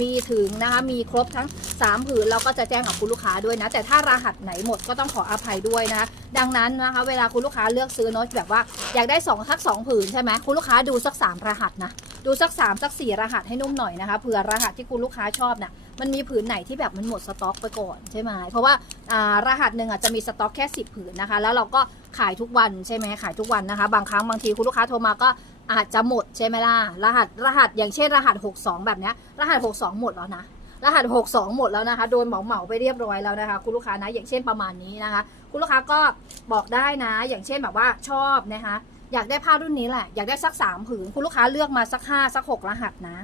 มีถึงนะคะมีครบทั้ง 3 ผืนเราก็จะแจ้งกับคุณลูกค้าด้วยนะ แต่ถ้ารหัสไหนหมดก็ต้องขออภัยด้วยนะคะดังนั้นนะคะเวลาคุณลูกค้าเลือกซื้อเนอะแบบว่าอยากได้2สัก2ผืนใช่ไหมคุณลูกค้าดูสัก 3 รหัสนะดูสัก 3 สัก 4 รหัสให้นุ่มหน่อยนะคะเผื่อรหัสที่คุณลูกค้าชอบน่ะมันมีผืนไหนที่แบบมันหมดสต็อกไปก่อนใช่ไหมเพราะว่าอ่ารหัสหนึ่งอะจะมีสต็อกแค่ 10 ผืนนะคะ แล้วเราก็ขายทุกวันใช่ไหมขายทุกวันนะคะ บางครั้งบางทีคุณลูกค้าโทรมาก็ อาจจะหมดใช่ไหมล่ะ รหัสรหัสอย่างเช่นรหัส 62 แบบนี้รหัส 62 หมดแล้วนะ รหัส 62 หมดแล้วนะคะ โดนเหมาเหมาไปเรียบร้อยแล้วนะคะ คุณลูกค้านะ อย่างเช่นประมาณนี้นะคะ คุณลูกค้าก็บอกได้นะ อย่างเช่นแบบว่าชอบนะคะ อยากได้ผ้ารุ่นนี้แหละ อยากได้สัก 3 ผืน คุณลูกค้าเลือกมาสัก 5 สัก 6 รหัสนะ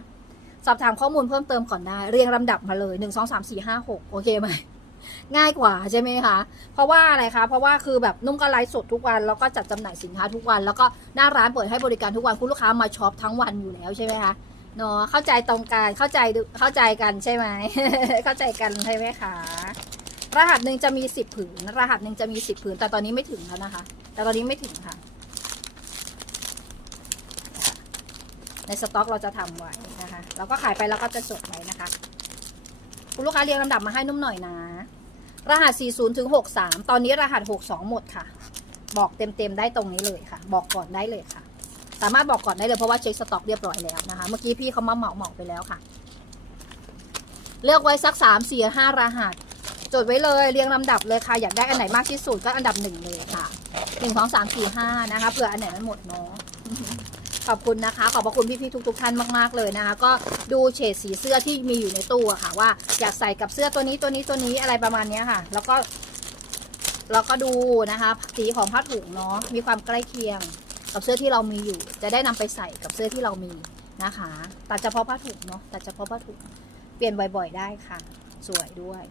สอบถามข้อมูลเพิ่มเติมก่อนได้ เรียงลำดับมาเลย 1 2 3 4 5 6 โอเคไหม ง่ายกว่าใช่ไหมคะ เพราะว่าอะไรคะ เพราะว่าคือแบบนุ่มก็ไลฟ์สดทุกวัน แล้วก็จัดจำหน่ายสินค้าทุกวัน แล้วก็หน้าร้านเปิดให้บริการทุกวัน คุณลูกค้ามาช็อปทั้งวันอยู่แล้วใช่ไหมคะเนาะเข้าใจตรงกันเข้าใจเข้าใจกันใช่ไหมเข้าใจกันใช่ไหมคะรหัสหนึ่งจะมีสิบผืน รหัสหนึ่งจะมีสิบผืน แต่ตอนนี้ไม่ถึงแล้วนะคะ แต่ตอนนี้ไม่ถึงค่ะ ในสต็อกเราจะทำไว้นะคะ เราก็ขายไปแล้วก็จะจดไว้นะคะ คุณลูกค้าเรียงลำดับมาให้นุ่มหน่อยนะ รหัส 40ถึง63 ตอนนี้รหัส 62 หมดค่ะ บอกเต็มๆได้ตรงนี้เลยค่ะ บอกก่อนได้เลยค่ะ สามารถบอกก่อนได้เลยเพราะว่าเช็คสต็อกเรียบร้อยแล้วนะคะ เมื่อกี้พี่เขามาเหมาเหมาไปแล้วค่ะ เลือกไว้สักสามสี่ห้ารหัส จดไว้เลยเรียงลำดับเลยค่ะ อยากได้อันไหนมากที่สุดก็อันดับหนึ่งเลยค่ะหนึ่งสองสามสี่ห้านะคะเผื่ออันไหนมันหมดเนาะ ขอบคุณนะคะ ขอบพระคุณพี่ๆทุก ๆ ท่านมากๆเลยนะคะ ก็ดูเฉดสีเสื้อที่มีอยู่ในตู้อะค่ะ ว่าอยากใส่กับเสื้อตัวนี้ตัวนี้ตัวนี้อะไรประมาณเนี้ยค่ะ แล้วก็เราก็ดูนะคะสีของผ้าถุงเนาะมีความใกล้เคียงกับเสื้อที่เรามีอยู่ จะได้นำไปใส่กับเสื้อที่เรามีนะคะตัดเฉพาะผ้าถุงเนาะตัดเฉพาะผ้าถุงเปลี่ยนบ่อย ๆ ได้ค่ะ สวยด้วย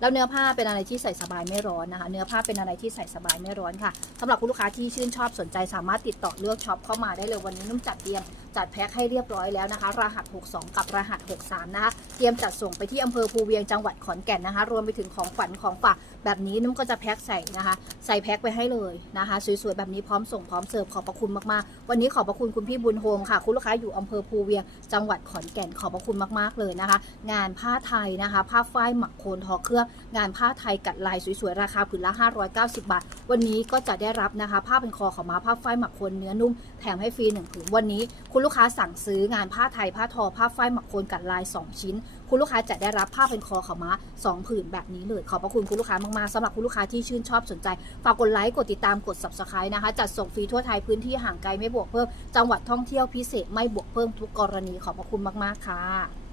แล้วเนื้อผ้าเป็นอะไรที่ใส่สบายไม่ร้อนนะคะ เนื้อผ้าเป็นอะไรที่ใส่สบายไม่ร้อนค่ะสำหรับคุณลูกค้าที่ชื่นชอบสนใจสามารถติดต่อเลือกช็อปเข้ามาได้เลยวันนี้นุ่มจัดเตรียมจัดแพ็คให้เรียบร้อยแล้วนะคะ รหัส 62 กับรหัส 63 นะคะ เตรียมจัดส่งไปที่อำเภอภูเวียงจังหวัดขอนแก่นนะคะ รวมไปถึงของขวัญของฝากแบบนี้นุ่มก็จะแพ็คใส่นะคะ ใส่แพ็คไปให้เลยนะคะ สวยๆแบบนี้พร้อมส่งพร้อมเสิร์ฟขอบพระคุณมากๆ วันนี้ขอบพระคุณคุณพี่บุญโฮมค่ะ คุณลูกค้าอยู่อำเภอภูเวียงจังหวัดขอนแก่นขอบพระคุณมากๆเลยนะคะ งานผ้าไทยนะคะ ผ้าฝ้ายหมักโคนทอเครื่องงานผ้าไทยกัดลายสวยๆ ราคาผืนละ 590 บาท วันนี้ก็จะได้รับนะคะ ผ้าเป็นคอขาวม้าผ้าฝ้ายหมักคนเนื้อนุ่มแถมให้ฟรีหนึ่งผืนวันนี้ คุณลูกค้าสั่งซื้องานผ้าไทยผ้าทอ ผ้าฝ้ายหมักคนกัดลาย 2 ชิ้น คุณลูกค้าจะได้รับผ้าเป็นคอขาวม้า2ผืนแบบนี้เลยขอบพระคุณคุณลูกค้ามากๆสำหรับคุณลูกค้าที่ชื่นชอบสนใจฝากกดไลค์กดติดตามกด subscribe นะคะจัดส่งฟรีทั่วไทยพื้นที่ห่างไกลไม่บวกเพิ่มจังหวัดท่องเที่ยวพิเศษไม่บวกเพิ่มทุกกรณีขอบพระคุณมากๆค่ะ